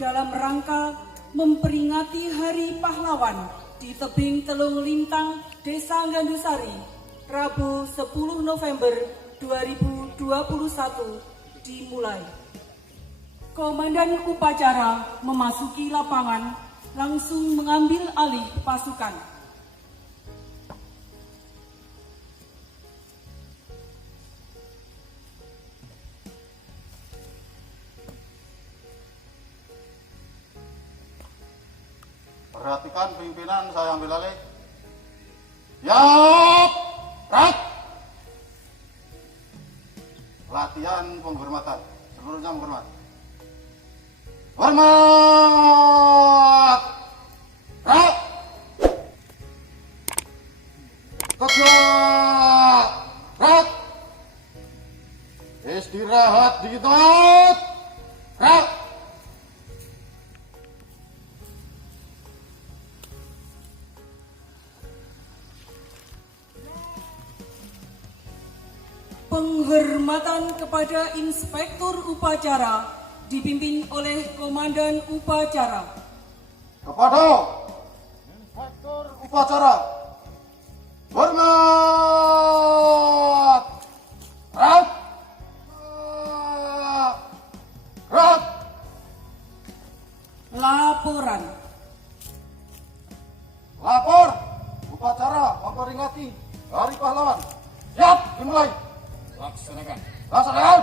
dalam rangka memperingati Hari Pahlawan di tebing Telung Lintang, Desa Gandusari, Rabu 10 November 2021 dimulai. Komandan upacara memasuki lapangan langsung mengambil alih pasukan. Perhatikan pimpinan, saya ambil alih. Siap, gerak. Latihan penghormatan, seluruhnya menghormat. Hormat, gerak. Tegak, gerak. Istirahat dikit, gerak. Penghormatan kepada Inspektur Upacara dipimpin oleh Komandan Upacara. Kepada Inspektur Upacara, hormat, gerak, gerak. Laporan. Lapor, upacara memperingati Hari Pahlawan. Siap, dimulai. Laksanakan. Laksanakan.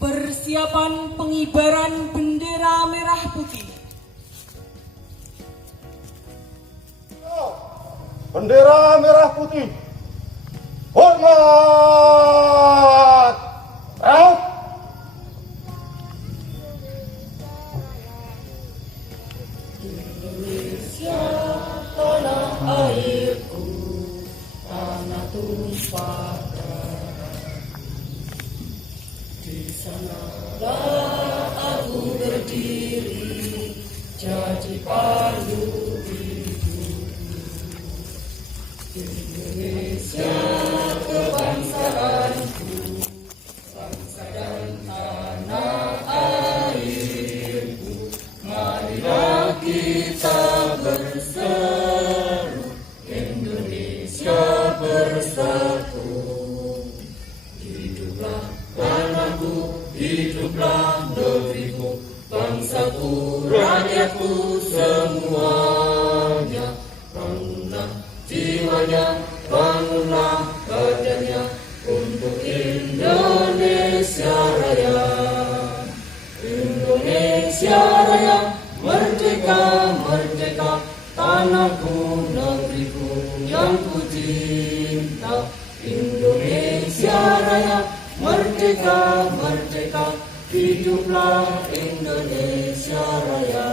Persiapan pengibaran bendera merah putih. Bendera merah putih. Hormat. Gerak. Hiduplah negeriku, bangsaku, rakyatku semuanya. Bangunlah jiwanya, bangunlah badannya untuk Indonesia Raya. Indonesia Raya, merdeka, merdeka, tanahku, negeriku yang ku cinta. Indonesia Raya, merdeka, merdeka, hiduplah Indonesia Raya.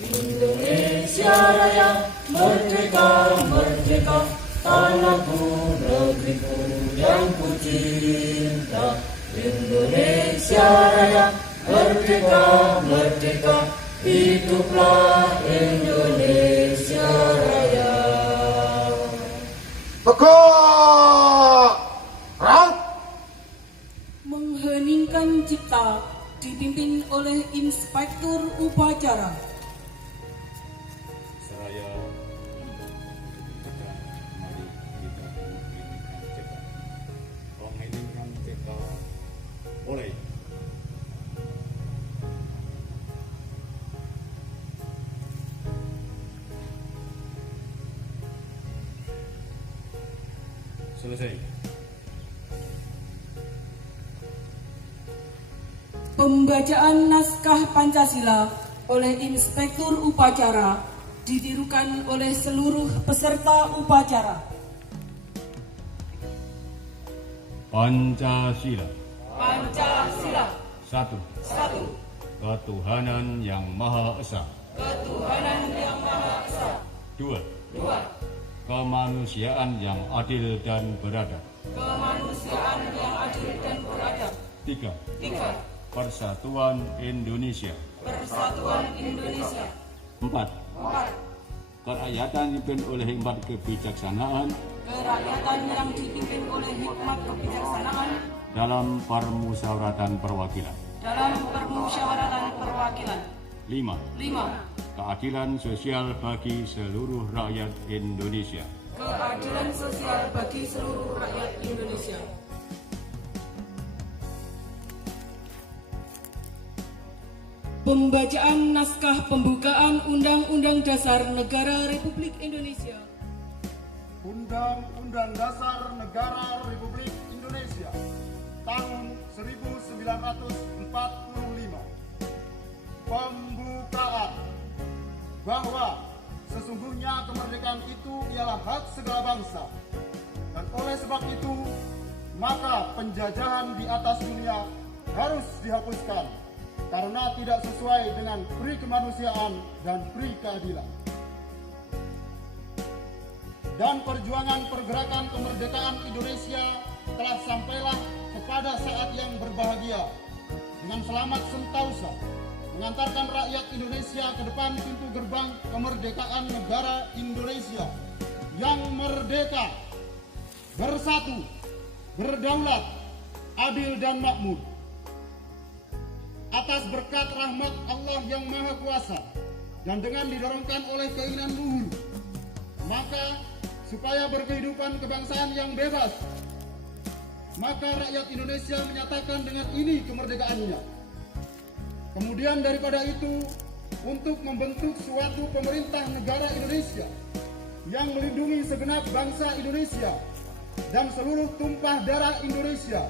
Indonesia Raya, merdeka, merdeka, tanahku, negeriku yang ku cinta. Indonesia Raya, merdeka, merdeka, hiduplah Indonesia Raya. Tegak, gerak. Mengheningkan cipta dipimpin oleh Inspektur Upacara. Seraya mari kita mengheningkan cipta. Mengheningkan cipta boleh. Selesai. Pembacaan naskah Pancasila oleh Inspektur Upacara ditirukan oleh seluruh peserta upacara. Pancasila. Pancasila. Satu. Satu. Ketuhanan yang Maha Esa. Ketuhanan yang Maha Esa. Dua. Dua. Kemanusiaan yang adil dan beradab. Kemanusiaan yang adil dan beradab. Tiga. Tiga. Persatuan Indonesia. Persatuan Indonesia. Empat. Empat. kerakyatan dipimpin oleh hikmat kebijaksanaan kerakyatan yang dipimpin oleh hikmat kebijaksanaan dalam permusyawaratan perwakilan. dalam permusyawaratan perwakilan. 5. 5. Keadilan sosial bagi seluruh rakyat Indonesia. Keadilan sosial bagi seluruh rakyat Indonesia. Pembacaan naskah pembukaan Undang-Undang Dasar Negara Republik Indonesia. Undang-Undang Dasar Negara Republik Indonesia tahun 1945. Pembukaan. Bahwa sesungguhnya kemerdekaan itu ialah hak segala bangsa, dan oleh sebab itu maka penjajahan di atas dunia harus dihapuskan karena tidak sesuai dengan pri kemanusiaan dan pri keadilan. Dan perjuangan pergerakan kemerdekaan Indonesia telah sampailah kepada saat yang berbahagia dengan selamat sentosa mengantarkan rakyat Indonesia ke depan pintu gerbang kemerdekaan negara Indonesia yang merdeka, bersatu, berdaulat, adil dan makmur. Atas berkat rahmat Allah yang Maha Kuasa dan dengan didorongkan oleh keinginan luhur, maka supaya berkehidupan kebangsaan yang bebas, maka rakyat Indonesia menyatakan dengan ini kemerdekaannya. Kemudian daripada itu, untuk membentuk suatu pemerintah negara Indonesia yang melindungi segenap bangsa Indonesia dan seluruh tumpah darah Indonesia,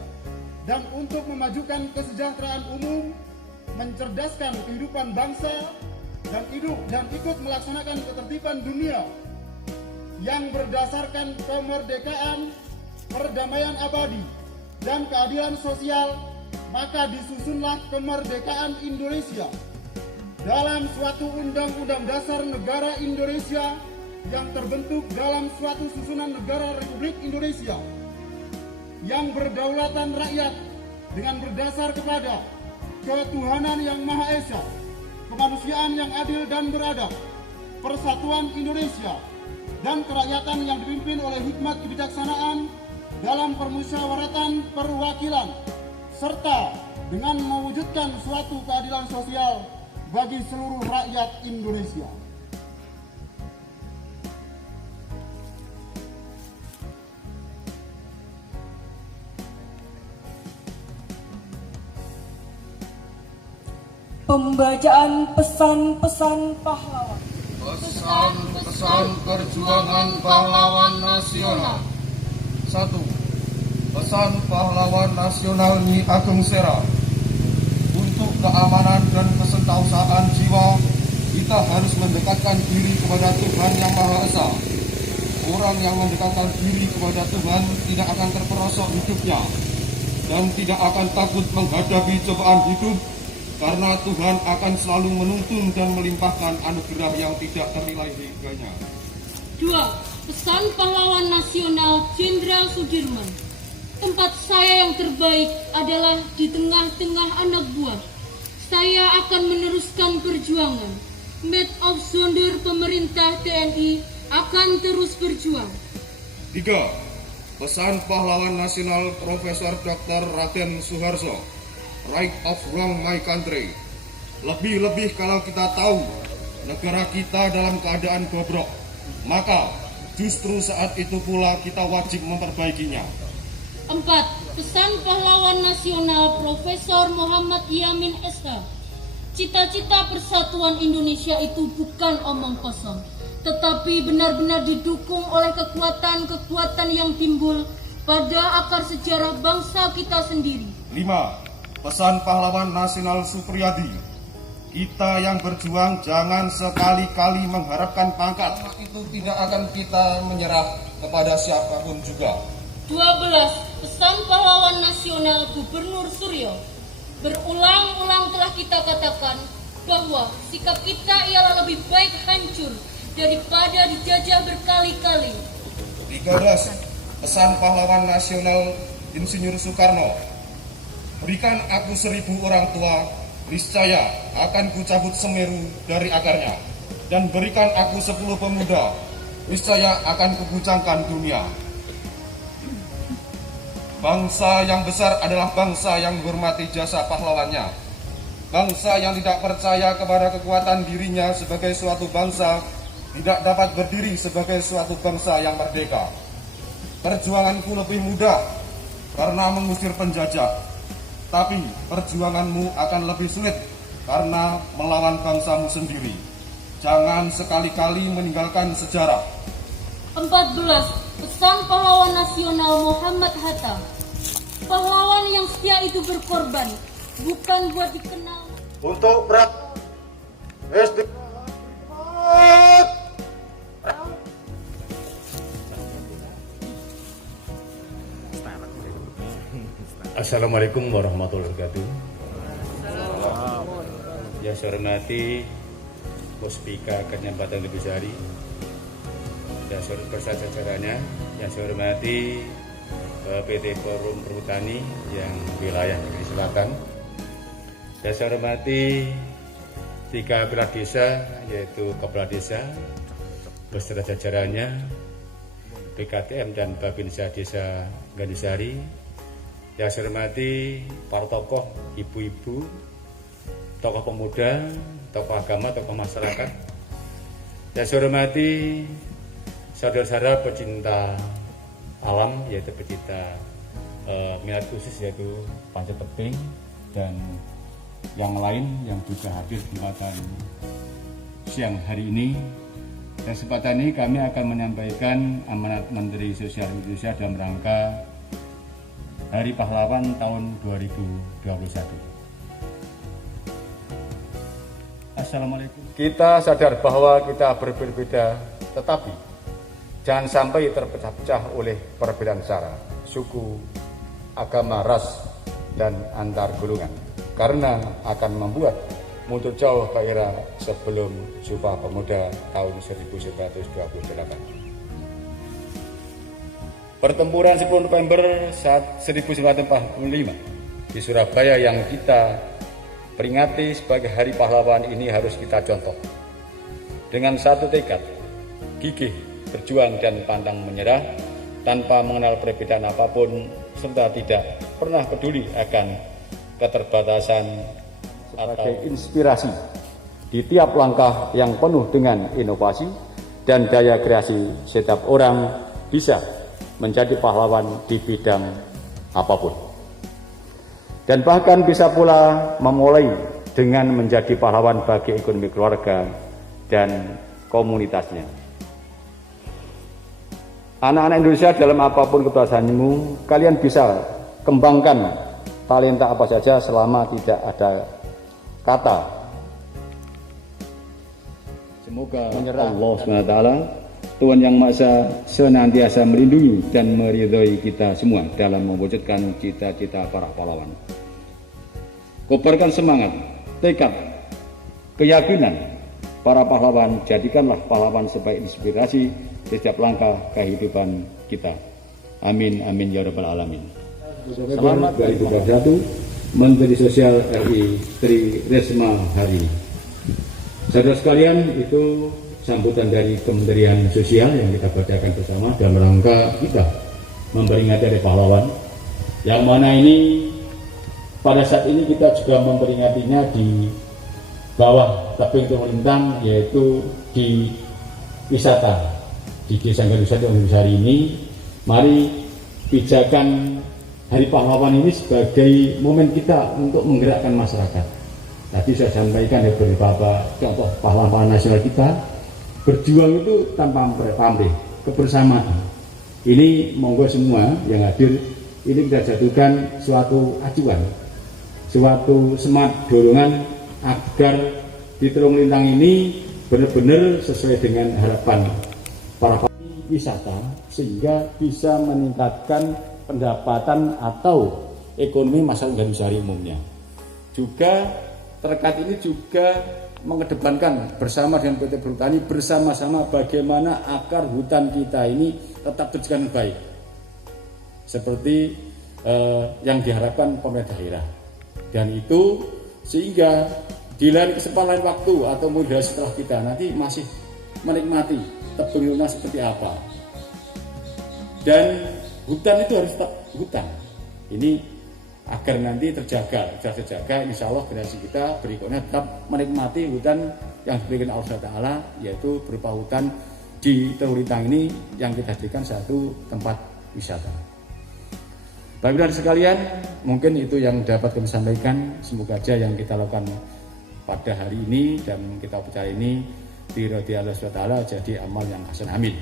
dan untuk memajukan kesejahteraan umum, mencerdaskan kehidupan bangsa, dan ikut melaksanakan ketertiban dunia yang berdasarkan kemerdekaan, perdamaian abadi, dan keadilan sosial, maka disusunlah kemerdekaan Indonesia dalam suatu Undang-Undang Dasar Negara Indonesia yang terbentuk dalam suatu susunan negara Republik Indonesia yang berdaulatan rakyat dengan berdasar kepada ketuhanan yang Maha Esa, kemanusiaan yang adil dan beradab, persatuan Indonesia, dan kerakyatan yang dipimpin oleh hikmat kebijaksanaan dalam permusyawaratan perwakilan, serta dengan mewujudkan suatu keadilan sosial bagi seluruh rakyat Indonesia. Pembacaan pesan-pesan pahlawan. Pesan-pesan perjuangan pahlawan nasional. 1. Pesan pahlawan nasional Nyi Ageng Sera. Untuk keamanan dan kesentausaan jiwa, kita harus mendekatkan diri kepada Tuhan Yang Maha Esa. Orang yang mendekatkan diri kepada Tuhan tidak akan terperosok hidupnya dan tidak akan takut menghadapi cobaan hidup, karena Tuhan akan selalu menuntun dan melimpahkan anugerah yang tidak ternilai harganya. 2. Pesan pahlawan nasional Jenderal Sudirman. Tempat saya yang terbaik adalah di tengah-tengah anak buah. Saya akan meneruskan perjuangan. Maid of Zonder pemerintah TNI akan terus berjuang. 3. Pesan pahlawan nasional Profesor Dr. Raden Suharto. Right of wrong my country. Lebih-lebih kalau kita tahu negara kita dalam keadaan bobrok, maka justru saat itu pula kita wajib memperbaikinya. 4. Pesan pahlawan nasional Profesor Muhammad Yamin SH. Cita-cita persatuan Indonesia itu bukan omong kosong, tetapi benar-benar didukung oleh kekuatan-kekuatan yang timbul pada akar sejarah bangsa kita sendiri. 5. Pesan pahlawan nasional Supriyadi. Kita yang berjuang jangan sekali-kali mengharapkan pangkat. Itu tidak akan kita menyerah kepada siapapun juga. 12. Pesan pahlawan nasional Gubernur Suryo. Berulang-ulang telah kita katakan bahwa sikap kita ialah lebih baik hancur daripada dijajah berkali-kali. 13. Pesan pahlawan nasional Insinyur Soekarno. Berikan aku 1000 orang tua, niscaya akan kucabut Semeru dari akarnya. dan berikan aku 10 pemuda, niscaya akan kuguncangkan dunia. Bangsa yang besar adalah bangsa yang menghormati jasa pahlawannya. Bangsa yang tidak percaya kepada kekuatan dirinya sebagai suatu bangsa tidak dapat berdiri sebagai suatu bangsa yang merdeka. Perjuanganku lebih mudah karena mengusir penjajah, tapi perjuanganmu akan lebih sulit karena melawan bangsamu sendiri. Jangan sekali-kali meninggalkan sejarah. 14. Pesan pahlawan nasional Muhammad Hatta. Pahlawan yang setia itu berkorban, bukan buat dikenal. Untuk berat SD. Assalamualaikum warahmatullahi wabarakatuh. Yang saya hormati Puspika Kenyambatan Lebisari, dan beserta jajarannya. Yang saya hormati PT Forum Perhutani yang wilayah Negeri Selatan. Dan saya hormati 3 kepala desa, yaitu kepala desa beserta jajarannya, PKTM dan Babinsa Desa Gandusari. Yang saya hormati para tokoh, ibu-ibu, tokoh pemuda, tokoh agama, tokoh masyarakat. Yang saya hormati saudara-saudara pecinta alam, yaitu pecinta minat khusus, yaitu panjat tebing dan yang lain yang juga hadir kesempatan siang hari ini. Dan kesempatan ini kami akan menyampaikan amanat Menteri Sosial Indonesia dalam rangka Hari Pahlawan tahun 2021. Assalamualaikum. Kita sadar bahwa kita berbeda-beda, tetapi jangan sampai terpecah-pecah oleh perbedaan sara, suku, agama, ras, dan antar golongan, karena akan membuat mundur jauh ke era sebelum Sumpah Pemuda tahun 1928. Pertempuran 10 November 1945 di Surabaya yang kita peringati sebagai Hari Pahlawan ini harus kita contoh. Dengan satu tekad, gigih, berjuang dan pantang menyerah, tanpa mengenal perbedaan apapun, serta tidak pernah peduli akan keterbatasan sebagai inspirasi di tiap langkah yang penuh dengan inovasi dan daya kreasi. Setiap orang bisa menjadi pahlawan di bidang apapun, dan bahkan bisa pula memulai dengan menjadi pahlawan bagi ekonomi keluarga dan komunitasnya. Anak-anak Indonesia, dalam apapun kebiasaanmu, kalian bisa kembangkan talenta apa saja selama tidak ada kata semoga menyerah. Allah SWT, Tuhan Yang Maha Esa, senantiasa melindungi dan meridhoi kita semua dalam mewujudkan cita-cita para pahlawan. Kobarkan semangat, tekad, keyakinan para pahlawan, jadikanlah pahlawan sebagai inspirasi di setiap langkah kehidupan kita. Amin, amin ya rabbal alamin. Selamat 2021, Menteri Sosial RI Tri Risma hari ini. Saudara sekalian, itu sambutan dari Kementerian Sosial yang kita bacakan bersama dalam rangka kita memperingati Hari Pahlawan, yang mana ini pada saat ini kita juga memperingatinya di bawah tebing Tulung Lintang, yaitu di wisata di Desa Gandusari hari ini. Mari pijakan Hari Pahlawan ini sebagai momen kita untuk menggerakkan masyarakat. Tadi saya sampaikan ya beberapa contoh pahlawan nasional kita berjuang itu tanpa pamrih, kebersamaan. Ini monggo semua yang hadir ini kita jatuhkan suatu acuan, suatu semangat dorongan agar di Tulung Lintang ini benar-benar sesuai dengan harapan para wisata, sehingga bisa meningkatkan pendapatan atau ekonomi masyarakat Gandusari umumnya. Juga terkait ini juga mengedepankan bersama dengan PT Perhutani, bersama-sama bagaimana agar hutan kita ini tetap berjalan baik seperti yang diharapkan pemerintah daerah, dan itu sehingga di lain kesempatan lain waktu atau modal setelah kita nanti masih menikmati tebing lunas seperti apa. Dan hutan itu harus tetap hutan. Ini agar nanti terjaga, insya Allah generasi kita berikutnya tetap menikmati hutan yang diberikan Allah Ta'ala, yaitu berupa hutan di Teluk Lintang ini yang kita jadikan satu tempat wisata. Bapak dan sekalian, mungkin itu yang dapat kami sampaikan. Semoga aja yang kita lakukan pada hari ini dan kita bicara ini diridhoi Allah SWT jadi amal yang hasan, amin.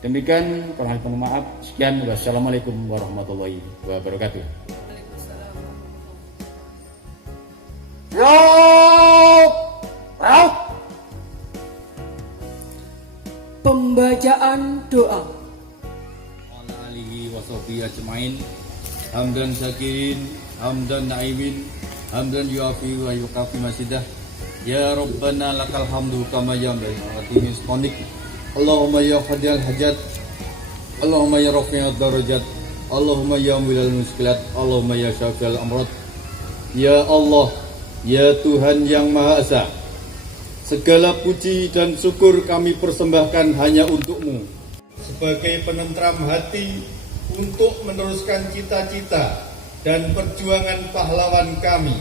Demikian, kurang lebih maaf. Sekian, wassalamualaikum warahmatullahi wabarakatuh. Pembacaan doa. Ala alihi wa sahbihi ajmain. Hamdan syakirin, hamdan na'imin, hamdan yuafi wa yukafi masidah. Ya Rabbana lakal hamdu kama yanbaghi li ismik. Allahumma ya hadiyal hajat, Allahumma ya rafi'ad darajat, Allahumma ya mulal muskilat, Allahumma ya syafi'al amrad. Ya Allah, ya Tuhan yang Maha Esa, segala puji dan syukur kami persembahkan hanya untuk-Mu sebagai penentram hati untuk meneruskan cita-cita dan perjuangan pahlawan kami.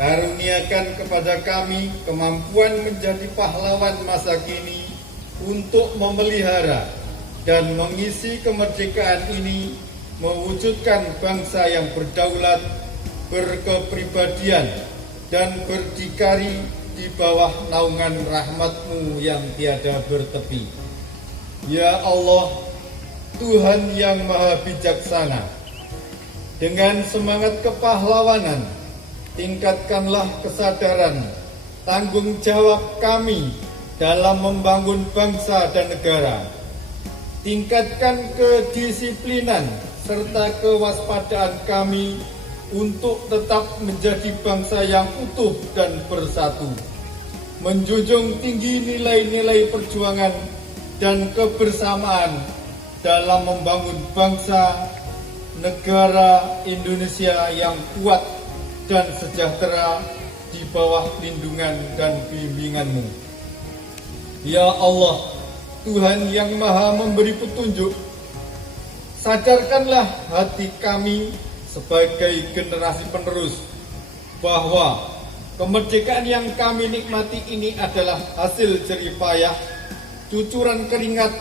Karuniakan kepada kami kemampuan menjadi pahlawan masa kini untuk memelihara dan mengisi kemerdekaan ini, mewujudkan bangsa yang berdaulat, berkepribadian, dan berdikari di bawah naungan rahmat-Mu yang tiada bertepi. Ya Allah, Tuhan yang Maha Bijaksana, dengan semangat kepahlawanan, tingkatkanlah kesadaran, tanggung jawab kami dalam membangun bangsa dan negara. Tingkatkan kedisiplinan serta kewaspadaan kami untuk tetap menjadi bangsa yang utuh dan bersatu, menjunjung tinggi nilai-nilai perjuangan dan kebersamaan dalam membangun bangsa negara Indonesia yang kuat dan sejahtera di bawah lindungan dan bimbingan-Mu. Ya Allah, Tuhan yang Maha memberi petunjuk, sadarkanlah hati kami sebagai generasi penerus bahwa kemerdekaan yang kami nikmati ini adalah hasil jerih payah, cucuran keringat,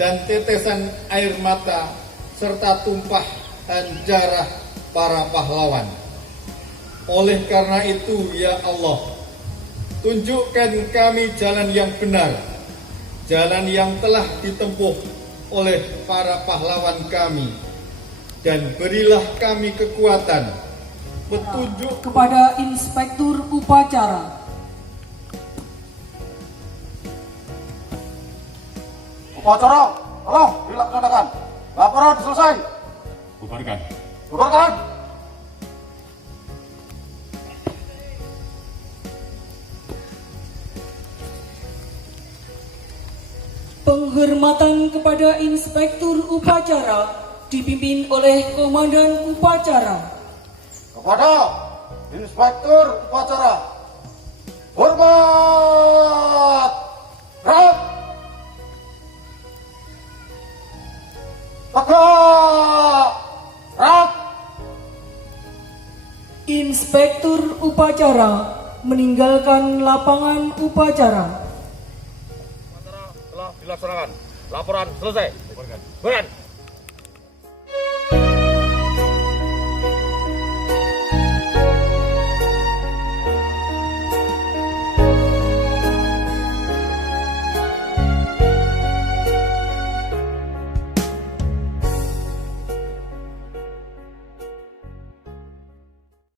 dan tetesan air mata, serta tumpahan darah para pahlawan. Oleh karena itu, ya Allah, tunjukkan kami jalan yang benar, jalan yang telah ditempuh oleh para pahlawan kami, dan berilah kami kekuatan, petunjuk Kepada Inspektur Upacara. Upacara, tolong dilaksanakan. Laporan selesai. Bubarkan. Bubarkan. Penghormatan kepada Inspektur Upacara dipimpin oleh Komandan Upacara. Kepada Inspektur Upacara, hormat, gerak, tegak, gerak. Inspektur Upacara meninggalkan lapangan upacara. Telah dilaksanakan. Laporan selesai. Bubarkan.